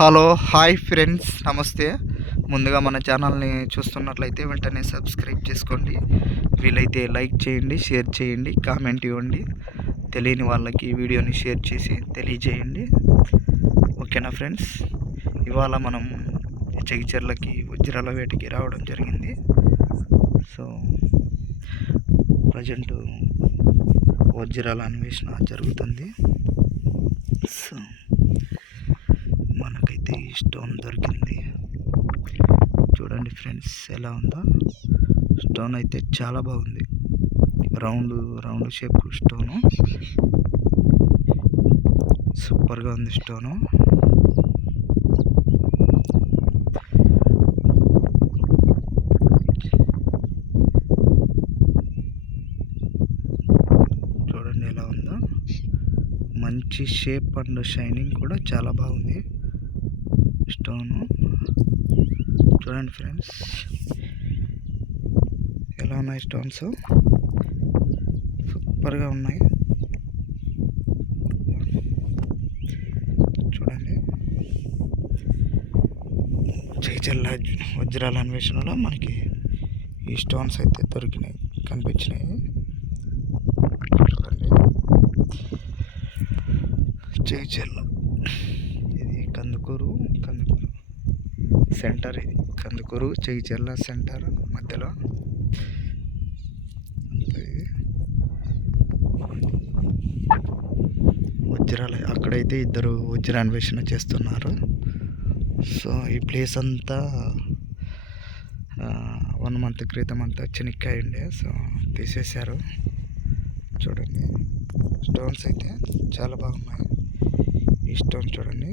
Hello hi friends, నమస్తే. ముందుగా మన ఛానల్ని చూస్తున్నట్లయితే వెంటనే సబ్స్క్రైబ్ చేసుకోండి. వీలైతే లైక్ చేయండి, షేర్ చేయండి, కామెంట్ ఇవ్వండి. తెలియని వాళ్ళకి వీడియోని షేర్ చేసి తెలియజేయండి. ఓకేనా ఫ్రెండ్స్? ఇవాళ మనం జగిత్యాలకి వజ్రాల వేటకి రావడం జరిగింది. సో ప్రజెంట్ వజ్రాల అన్వేషణ జరుగుతుంది. సో మనకైతే ఈ స్టోన్ దొరికింది. చూడండి ఫ్రెండ్స్, ఎలా ఉందో. స్టోన్ అయితే చాలా బాగుంది. రౌండ్ షేప్ స్టోను, సూపర్గా ఉంది స్టోను. చూడండి ఎలా ఉందో. మంచి షేప్ అండ్ షైనింగ్ కూడా చాలా బాగుంది స్టోను. చూడండి ఫ్రెండ్స్, ఎలా ఉన్నాయి స్టోన్స్, సూపర్గా ఉన్నాయి. చూడండి, జగిత్యాల వజ్రాల అన్వేషణలో మనకి ఈ స్టోన్స్ అయితే దొరికినాయి, కనిపించినాయి. చూడండి, జగిత్యాల ఇది కందుకూరు సెంటర్. ఇది కందుకూరు జగిత్యాల సెంటర్ మధ్యలో అంతా. ఇది వజ్రాల, అక్కడైతే ఇద్దరు వజ్ర అన్వేషణ చేస్తున్నారు. సో ఈ ప్లేస్ అంతా 1 మంత్ క్రితం అంతా చెనిక్కాయ ఉండే, సో తీసేశారు. చూడండి, స్టోన్స్ అయితే చాలా బాగున్నాయి. ఈ స్టోన్ చూడండి,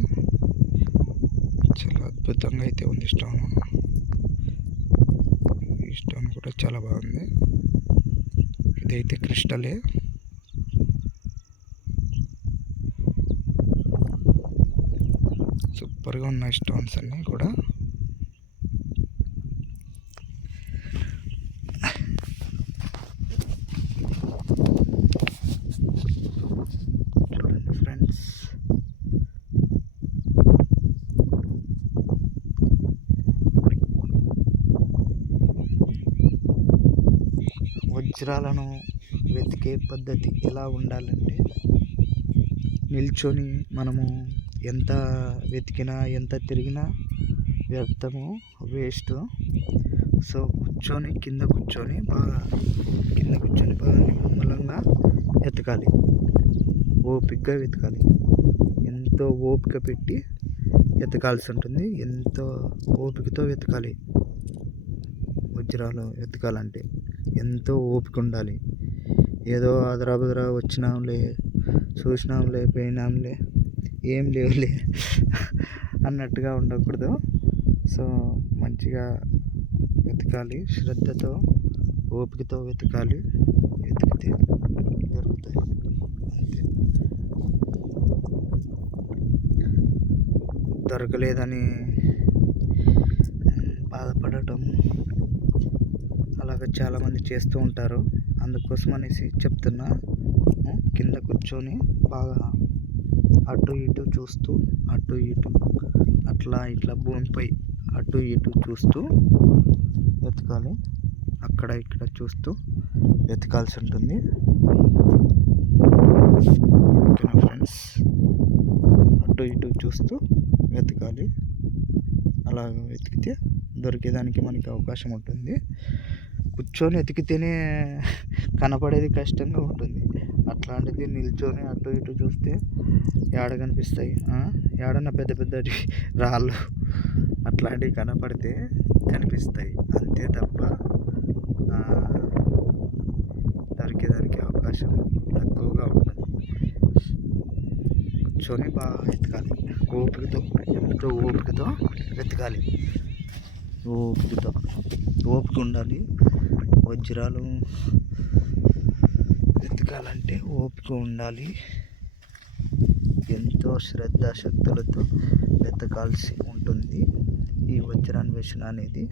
చాలా అద్భుతంగా అయితే ఉంది స్టోన్. ఈ స్టోన్ కూడా చాలా బాగుంది. ఇదైతే క్రిస్టలే. సూపర్గా ఉన్నాయి స్టోన్స్ అన్నీ కూడా. చూడండి ఫ్రెండ్స్, వజ్రాలను వెతికే పద్ధతి ఎలా ఉండాలంటే, నిల్చొని మనము ఎంత వెతికినా ఎంత తిరిగినా వ్యర్థము, వేస్ట్. సో కింద కూర్చొని బాగా నిమ్మలంగా వెతకాలి, ఓపికగా వెతకాలి. ఎంతో ఓపిక పెట్టి వెతకాల్సి ఉంటుంది, ఎంతో ఓపికతో వెతకాలి. వజ్రాలు వెతకాలంటే ఎంతో ఓపిక ఉండాలి. ఏదో అదరాబుదరా వచ్చినాంలే, చూసినాంలే, పోయినాంలే, ఏం లేవులే అన్నట్టుగా ఉండకూడదు. సో మంచిగా వెతకాలి, శ్రద్ధతో ఓపికతో వెతకాలి. వెతికితే దొరుకుతాయి, అంతే. దొరకలేదని బాధపడటం అలాగ చాలామంది చేస్తూ ఉంటారు. అందుకోసం అనేసి చెప్తున్నా, కింద కూర్చొని బాగా అటు ఇటు చూస్తూ, అట్లా ఇట్లా భూమిపై అటు ఇటు చూస్తూ వెతకాలి. అక్కడ ఇక్కడ చూస్తూ వెతకాల్సి ఉంటుంది. ఓకేనా ఫ్రెండ్స్? అటు ఇటు చూస్తూ వెతకాలి. అలా వెతికితే దొరికేదానికి మనకి అవకాశం ఉంటుంది. కూర్చొని వెతికితేనే కనపడేది కష్టంగా ఉంటుంది. అట్లాంటిది నిల్చొని అటు ఇటు చూస్తే ఏడ కనిపిస్తాయి? ఏడన్నా పెద్ద పెద్ద రాళ్ళు అట్లాంటివి కనపడితే కనిపిస్తాయి, అంతే తప్ప దొరికేదానికి అవకాశం తక్కువగా ఉంటుంది. కూర్చొని బాగా వెతకాలి, ఓపికతో, ఎంతో ఓపికతో వెతకాలి. ఓపిక ఉండాలి. వజ్రాలు వెతకాలంటే ఓపిక ఉండాలి. ఎంతో శ్రద్ధాశక్తులతో వెతకాల్సి ఉంటుంది ఈ వజ్రాన్వేషణ అనేది.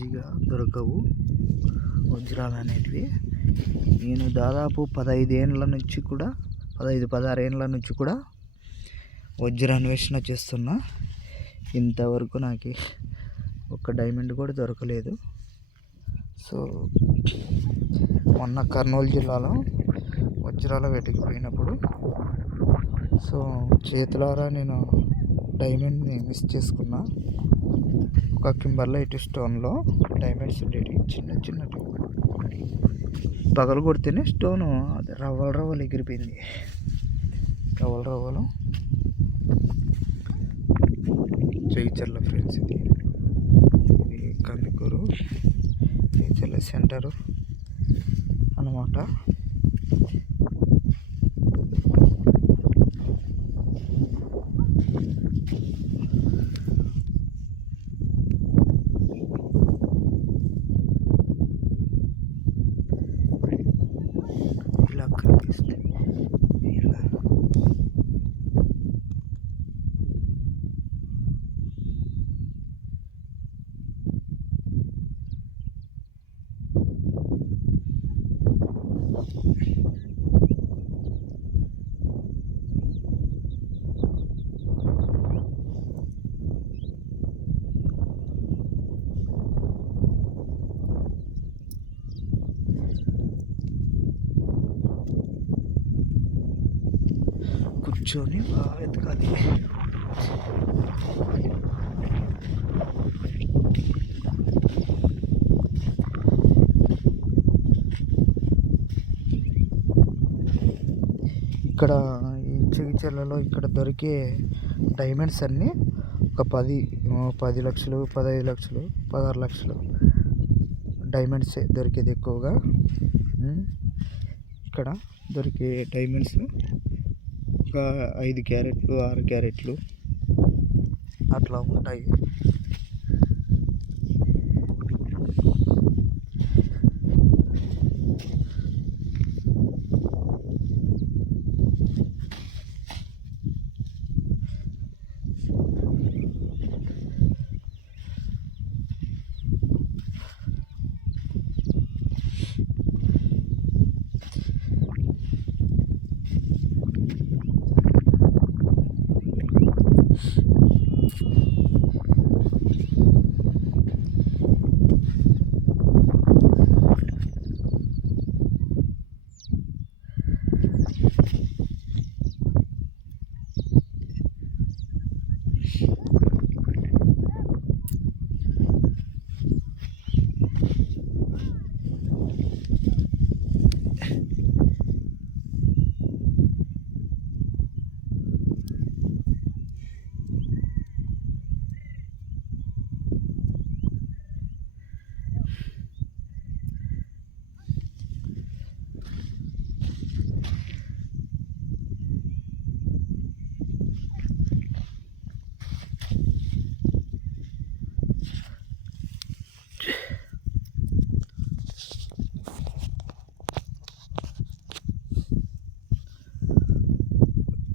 ఈజీగా దొరకవు వజ్రాలు అనేటివి. నేను దాదాపు 15 ఏళ్ళ నుంచి కూడా 16 ఏళ్ళ నుంచి కూడా వజ్రాన్వేషణ చేస్తున్నా. ఇంతవరకు నాకు ఒక డైమండ్ కూడా దొరకలేదు. సో మొన్న కర్నూలు జిల్లాలో వజ్రాల వేటకి పోయినప్పుడు సో చేతులారా నేను డైమండ్ని మిస్ చేసుకున్నా. ఒక కింబర్లైట్ స్టోన్లో డైమండ్స్ ఉండేవి, చిన్న చిన్నవి. పగలు కొడితేనే స్టోను అది రవ్వలు రవ్వలు ఎగిరిపోయింది. రవ్వలు రవ్వలు జగిత్యాల ఫ్రెండ్స్. ఇది కందుకూరు జగిత్యాల సెంటరు అన్నమాట. ఇలా కనిపిస్తుంది. ఇలా కూర్చొని బాగా వెతకాలి. ఇక్కడ ఈ జగిత్యాలలో ఇక్కడ దొరికే డైమండ్స్ అన్నీ ఒక 10 లక్షలు, 15 లక్షలు, 16 లక్షలు డైమండ్సే దొరికేది ఎక్కువగా. ఇక్కడ దొరికే డైమండ్స్ ఒక 5 క్యారెట్లు, 6 క్యారెట్లు అట్లా ఉంటాయి.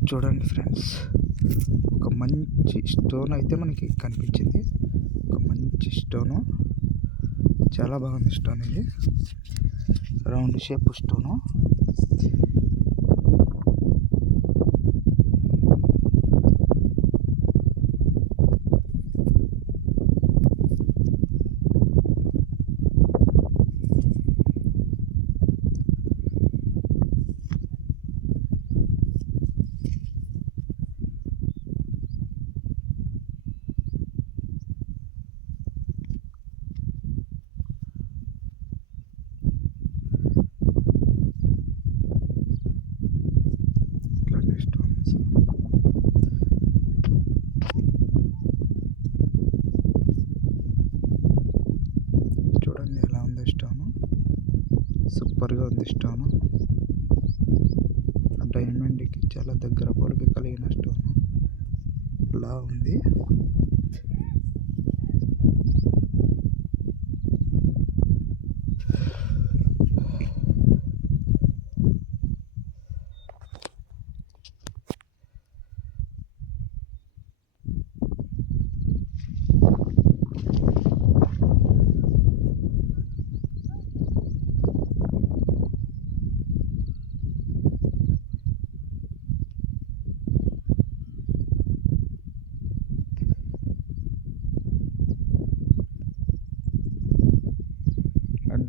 చూడండి ఫ్రెండ్స్, ఒక మంచి స్టోన్ అయితే మనకి కనిపించింది. ఒక మంచి స్టోను, చాలా బాగుంది స్టోన్. ఇది రౌండ్ షేప్ స్టోను. చూడండి ఎలా ఉంది స్టోను, సూపర్గా ఉంది స్టోను. డైమండ్కి చాలా దగ్గర పొడికి కలిగిన స్టోను లా ఉంది.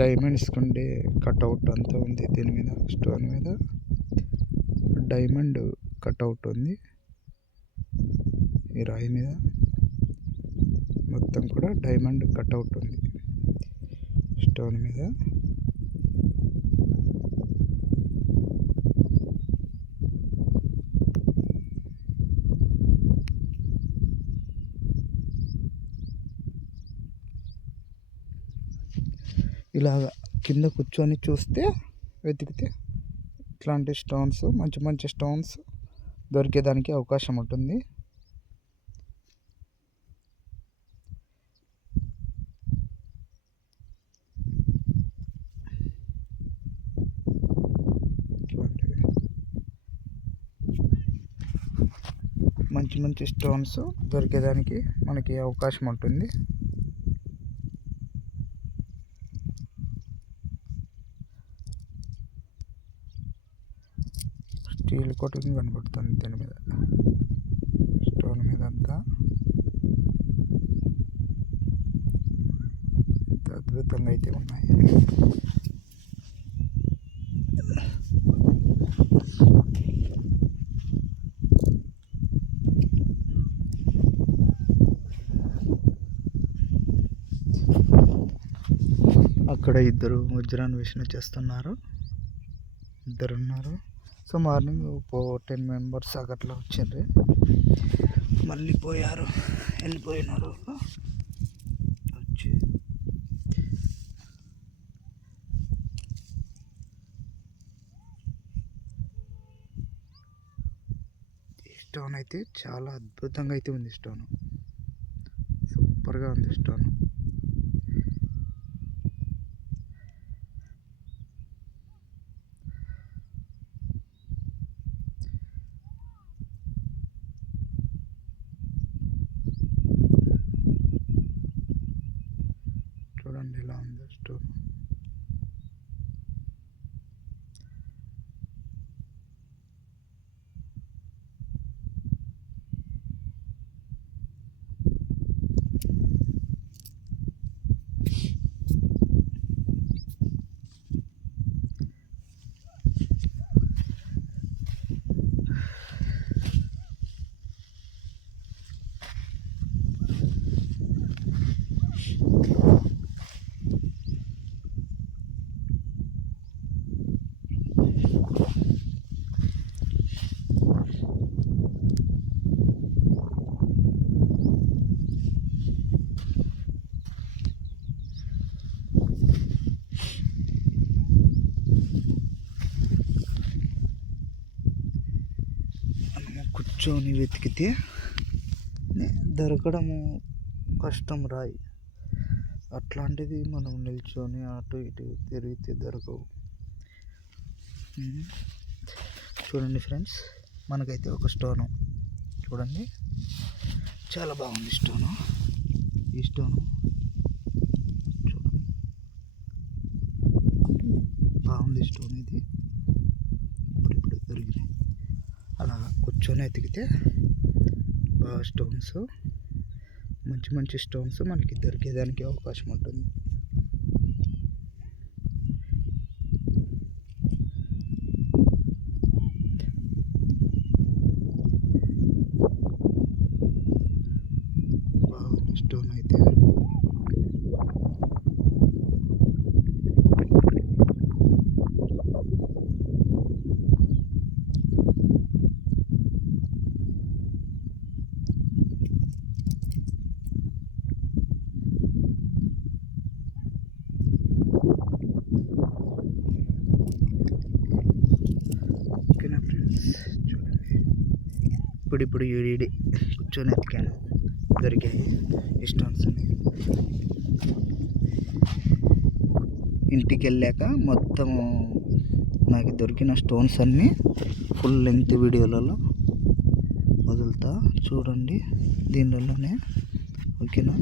డైమండ్స్ ఉండే కట్అవుట్ అంతా ఉంది. దీని మీద స్టోన్ మీద డైమండ్ కట్అవుట్ ఉంది. ఈ రాయి మీద మొత్తం కూడా డైమండ్ కట్అవుట్ ఉంది స్టోన్ మీద. ఇలాగ కింద కూర్చొని చూస్తే వెతికితే ఇట్లాంటి స్టోన్స్, మంచి మంచి స్టోన్స్ దొరికేదానికి అవకాశం ఉంటుంది. మంచి మంచి స్టోన్స్ దొరికేదానికి మనకి అవకాశం ఉంటుంది. స్టీల్ కోటింగ్ కనబడుతుంది దీని మీద, స్టోన్ మీద అంతా. ఎంత అద్భుతంగా అయితే ఉన్నాయి. అక్కడ ఇద్దరు వజ్రాన్వేషణ చేస్తున్నారు, ఇద్దరున్నారు. సో మార్నింగ్ 10 మెంబర్స్ అట్లా వచ్చిండ్రు, మళ్ళీ వెళ్ళిపోయినారు వచ్చి. ఈ స్టోన్ అయితే చాలా అద్భుతంగా అయితే ఉంది. స్టోన్ సూపర్గా ఉంది స్టోన్. చూడండి ఎలా ఉందో స్టోన్. కూర్చొని వెతికితే దొరకడము కష్టం రాయి. అట్లాంటిది మనం నిల్చొని అటు ఇటు తిరిగితే దొరకవు. చూడండి ఫ్రెండ్స్, మనకైతే ఒక స్టోను చూడండి, చాలా బాగుంది స్టోను. ఈ స్టోను చూడండి, బాగుంది స్టోన్. ఇది ఇప్పుడు దొరికినాయి. అలాగా కూర్చొని ఎతికితే బాగా స్టోన్స్, మంచి మంచి స్టోన్స్ మనకి దొరికేదానికి అవకాశం ఉంటుంది. బాగుంది స్టోన్ అయితే. ఓకేనా ఫ్రెండ్స్, చూడండి ఇప్పుడు ఈడి కూర్చొని ఎతికాను, దొరికాయి ఈ స్టోన్స్ అన్ని. ఇంటికి వెళ్ళాక మొత్తం నాకు దొరికిన స్టోన్స్ అన్నీ ఫుల్ లెంగ్త్ వీడియోలలో వదులుతా, చూడండి దీనిలోనే. ఓకేనా.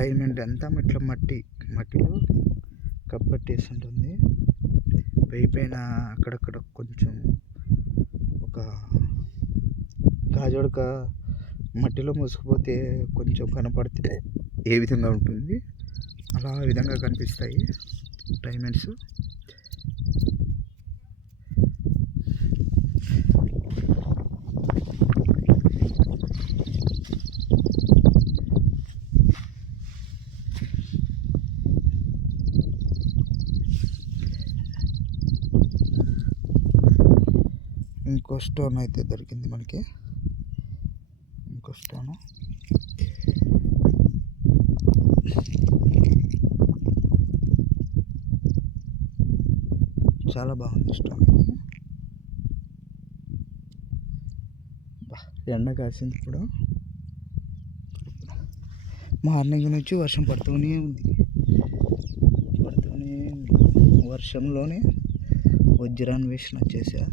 డైమండ్ అంతా ఇట్లా మట్టిలో కప్పట్టేసి ఉంటుంది. పైన అక్కడక్కడ కొంచెం ఒక గాజోడక మట్టిలో మూసుకుపోతే కొంచెం కనపడితే ఏ విధంగా ఉంటుంది అలా విధంగా కనిపిస్తాయి డైమండ్స్. ఇంకో స్టోన్ అయితే దొరికింది మనకి. ఇంకో స్టోను చాలా బాగుంది స్టోన్. ఎండ కాసింది ఇప్పుడు. మార్నింగ్ నుంచి వర్షం పడుతూనే ఉంది. వర్షంలోనే వజ్రాన్వేషణ వచ్చేసా.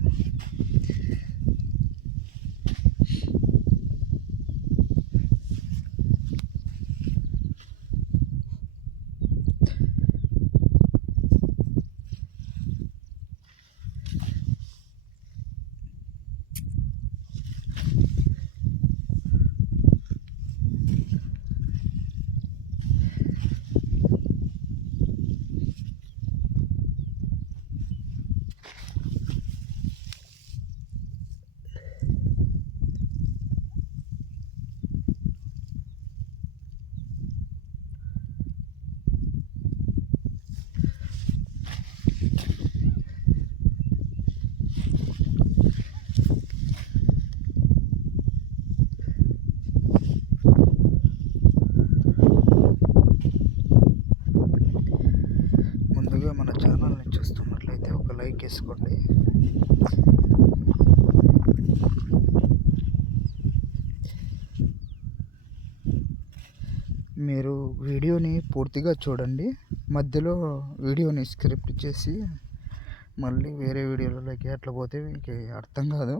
ముందుగా మన ఛానల్ని చూస్తున్నట్లయితే ఒక లైక్ వేసుకోండి. మీరు వీడియోని పూర్తిగా చూడండి. మధ్యలో వీడియోని స్క్రిప్ట్ చేసి మళ్ళీ వేరే వీడియోలోకి అట్లా పోతే మీకు అర్థం కాదు.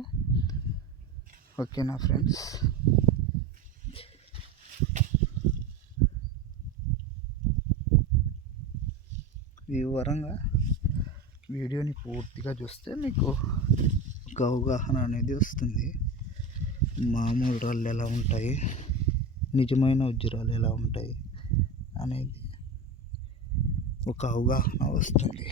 ఓకేనా ఫ్రెండ్స్? వివరంగా వీడియోని పూర్తిగా చూస్తే మీకు ఒక అవగాహన అనేది వస్తుంది. మామూలు రాళ్ళు ఎలా ఉంటాయి, నిజమైన వజ్రాలు ఎలా ఉంటాయి అనేది ఒక అవగాహన వస్తుంది.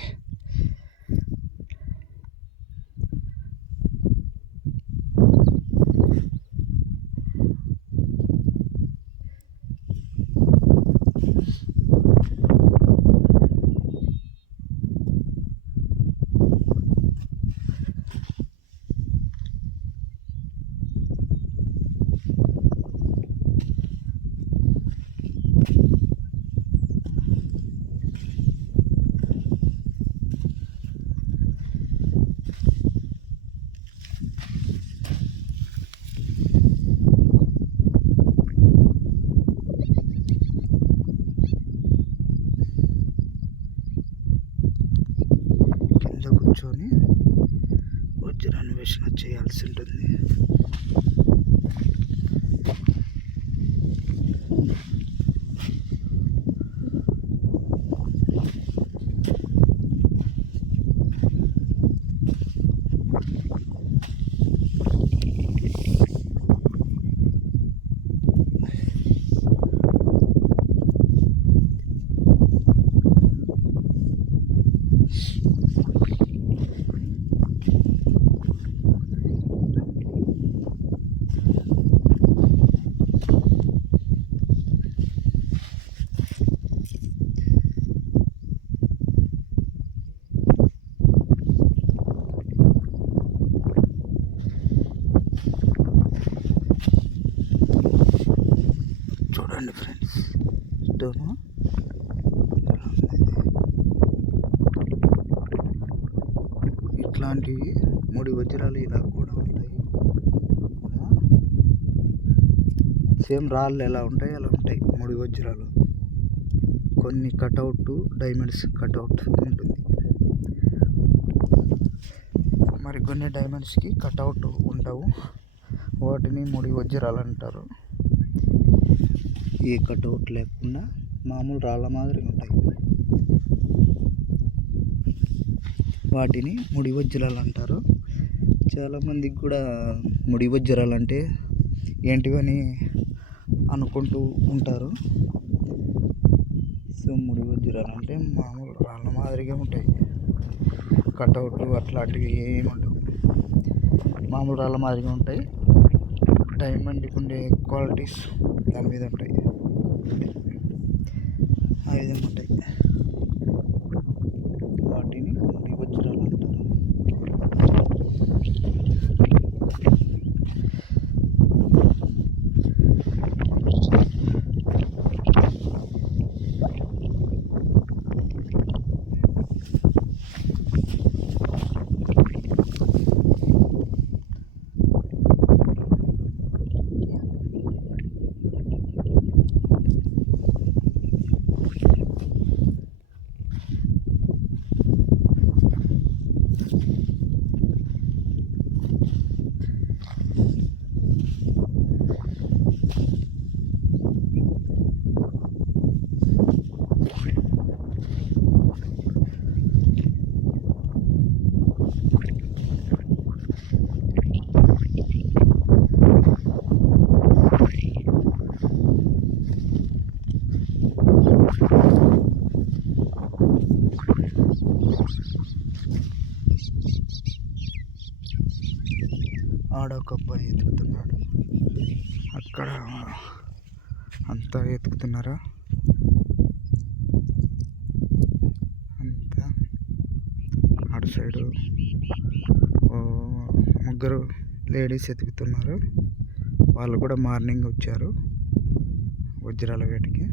కూర్చొని వజ్రాన్వేషణ చేయాల్సి ఉంటుంది. చూడండి ఫ్రెండ్స్, స్టోను ఇట్లాంటివి ముడి వజ్రాలు ఇలా కూడా ఉంటాయి. సేమ్ రాళ్ళు ఎలా ఉంటాయి అలా ఉంటాయి ముడి వజ్రాలు. కొన్ని కటౌట్ డైమండ్స్ కటౌట్ ఉంటుంది, మరి కొన్ని డైమండ్స్కి కటౌట్ ఉండవు. వాటిని ముడి వజ్రాలు అంటారు. ఏ కటౌట్ లేకుండా మామూలు రాళ్ళ మాదిరి ఉంటాయి. వాటిని ముడి వజ్రాలు అంటారు. చాలామందికి కూడా ముడి వజ్రాలు అంటే ఏంటివని అనుకుంటూ ఉంటారు. సో ముడి వజ్రాలు అంటే మామూలు రాళ్ళ మాదిరిగా ఉంటాయి. కటౌట్లు అట్లాంటివి ఏమి ఉండవు, మామూలు రాళ్ళ మాదిరిగా ఉంటాయి. డైమండ్కి ఉండే క్వాలిటీస్ దాని మీద ఉంటాయి. ఆ విధంగా ఉంటాయి. వాటిని ముడి వజ్రాలు అంటారు. ఆడొక అబ్బాయి ఎతుకుతున్నాడు. అక్కడ అంతా ఎతుకుతున్నారా? అంతా అటు సైడు ముగ్గురు లేడీస్ ఎతుకుతున్నారు. వాళ్ళు కూడా మార్నింగ్ వచ్చారు వజ్రాల వేటకి.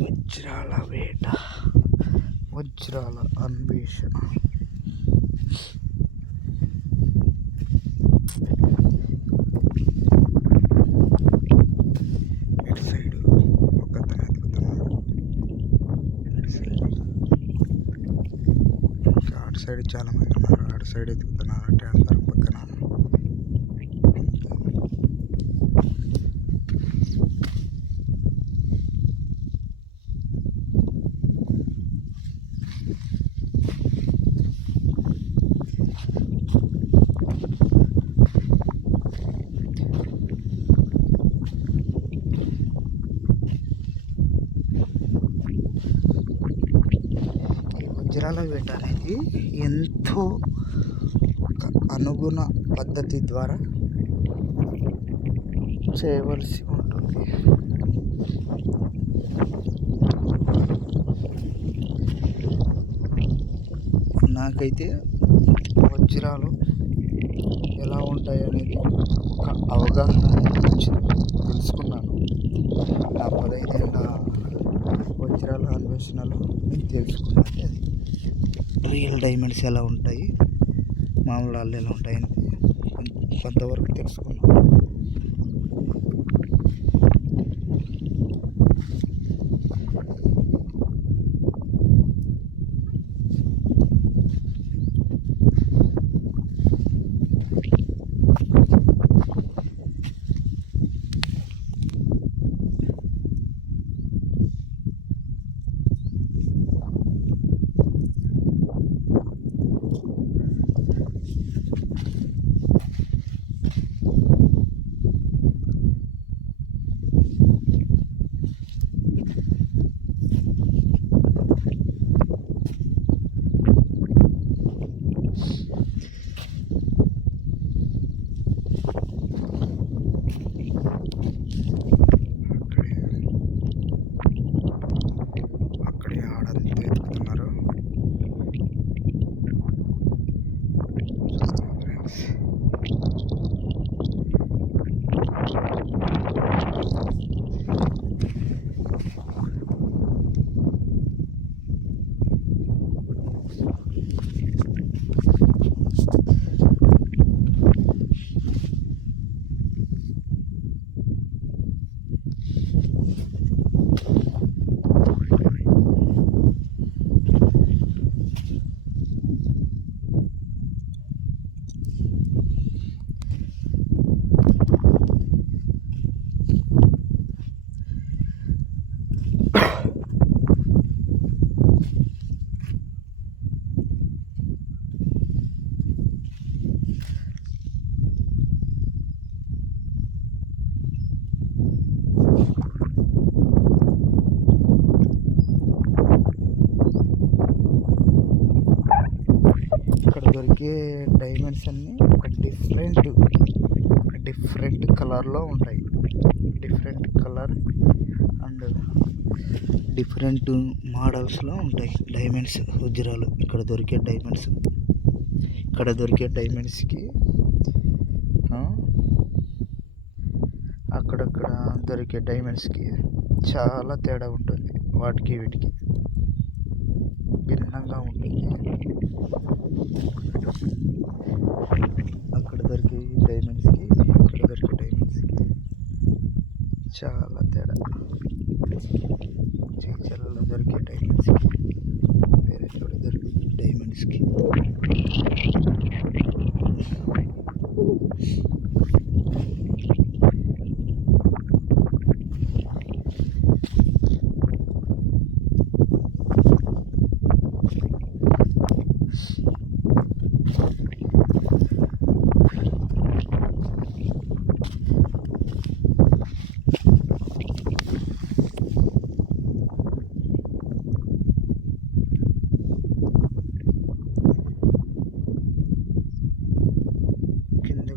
వజ్రాల వేట, వజ్రాల అన్వేషణ. ఇటు సైడు ఒక అతను ఎత్తుకుతున్నాడు. ఇంకా అటు సైడ్ చాలా మంది ఉన్నారు. అటు సైడ్ ఎత్తుకుతున్నారు ట్యాంకర్ పక్కన. వజ్రాల వేట అనేది ఎంతో ఒక అనుగుణ పద్ధతి ద్వారా చేయవలసి ఉంటుంది. నాకైతే వజ్రాలు ఎలా ఉంటాయి అనేది ఒక అవగాహన వచ్చింది, తెలుసుకున్నాను. నా 15 ఏళ్ళ వజ్రాల అన్వేషణలో నేను తెలుసుకున్నది అది. రియల్ డైమండ్స్ ఎలా ఉంటాయి, మామూలు రాళ్ళు ఎలా ఉంటాయి అనేది కొంతవరకు తెలుసుకున్నాను. దొరికే డైమండ్స్ అన్నీ ఒక డిఫరెంట్ కలర్లో ఉంటాయి. డిఫరెంట్ కలర్ అండ్ డిఫరెంట్ మోడల్స్లో ఉంటాయి డైమండ్స్, వజ్రాలు. ఇక్కడ దొరికే డైమండ్స్కి అక్కడక్కడ దొరికే డైమండ్స్కి చాలా తేడా ఉంటుంది. వాటికి వీటికి భిన్నంగా ఉంటుంది. అక్కడ దొరికే డైమండ్స్కి ఇక్కడ దొరికే డైమండ్స్కి చాలా తేడా. చీచలలో దొరికే డైమండ్స్కి వేరే చోట దొరికే డైమండ్స్కి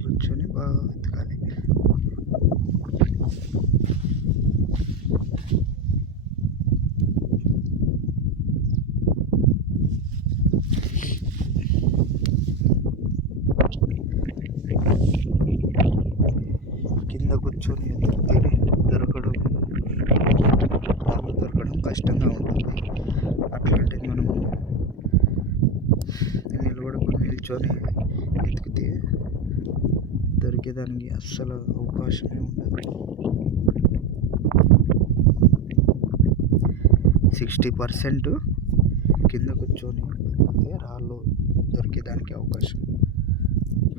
కూర్చొని బాగా వెతకాలి. కింద కూర్చొని వెతికితే దొరకడం కష్టంగా ఉంటుంది. అట్లాంటిది మనము నిల్చొని వెతికితే దొరికేదానికి అస్సలు అవకాశమే ఉండదు. 60% కింద కూర్చొని వెతికితే రాళ్ళు దొరికేదానికి అవకాశం.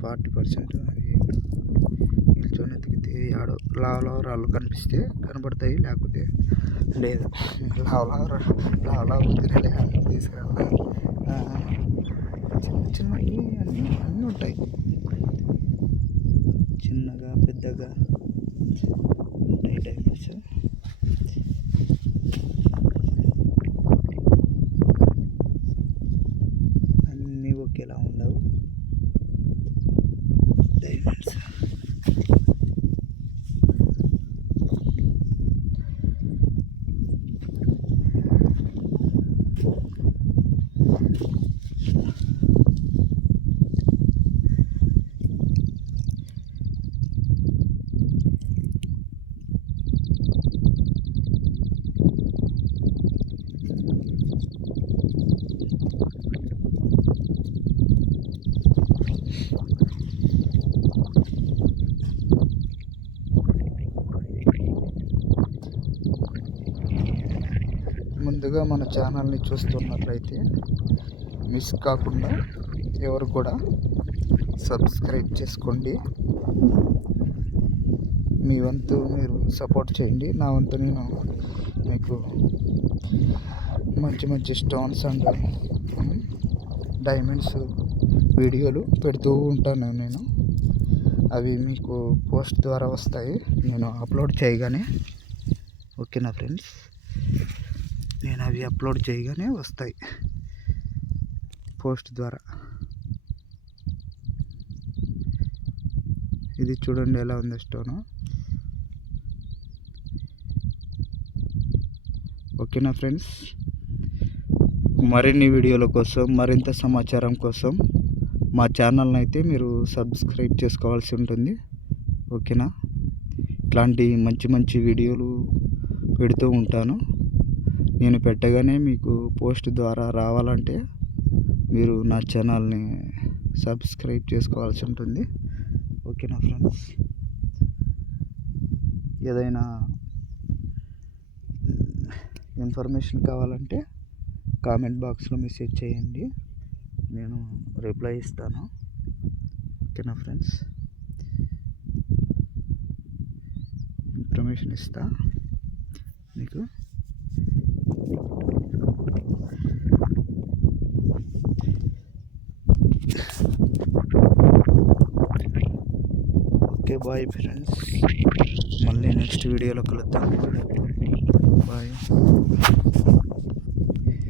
40% అవి నిల్చొని వెతికితే ఆడ లావలా రాళ్ళు కనిపిస్తే కనబడతాయి, లేకపోతే లేదు. లావలా వదిలే తీసుకురావాలి. చిన్నవి అన్నీ ఉంటాయి. చిన్నగా పెద్దగా ఉంటాయి డైమండ్స్. అన్నీ ఒకేలా ఉండవు డైమండ్స్. ముందుగా మన ఛానల్ని చూస్తున్నట్లయితే మిస్ కాకుండా ఎవరు కూడా సబ్స్క్రైబ్ చేసుకోండి. మీ వంతు మీరు సపోర్ట్ చేయండి. నా వంతు నేను మీకు మంచి స్టోన్స్ అండ్ డైమండ్స్ వీడియోలు పెడుతూ ఉంటాను నేను. అవి మీకు పోస్ట్ ద్వారా వస్తాయి నేను అప్లోడ్ చేయగానే. ఓకేనా ఫ్రెండ్స్, నేను అవి అప్లోడ్ చేయగానే వస్తాయి పోస్ట్ ద్వారా. ఇది చూడండి ఎలా ఉంది స్టోను. ఓకేనా ఫ్రెండ్స్, మరిన్ని వీడియోల కోసం, మరింత సమాచారం కోసం మా ఛానల్ని అయితే మీరు సబ్స్క్రైబ్ చేసుకోవాల్సి ఉంటుంది. ఓకేనా, ఇట్లాంటి మంచి వీడియోలు పెడుతూ ఉంటాను. నేను పెట్టగానే మీకు పోస్ట్ ద్వారా రావాలంటే మీరు నా ఛానల్ని సబ్స్క్రైబ్ చేసుకోవాల్సి ఉంటుంది. ఓకేనా ఫ్రెండ్స్, ఏదైనా ఇన్ఫర్మేషన్ కావాలంటే కామెంట్ బాక్స్లో మెసేజ్ చేయండి, నేను రిప్లై ఇస్తాను. ఓకేనా ఫ్రెండ్స్, ఇన్ఫర్మేషన్ ఇస్తా మీకు. ఓకే, బాయ్ ఫ్రెండ్స్, మళ్ళీ నెక్స్ట్ వీడియోలో కలుద్దాం. బాయ్.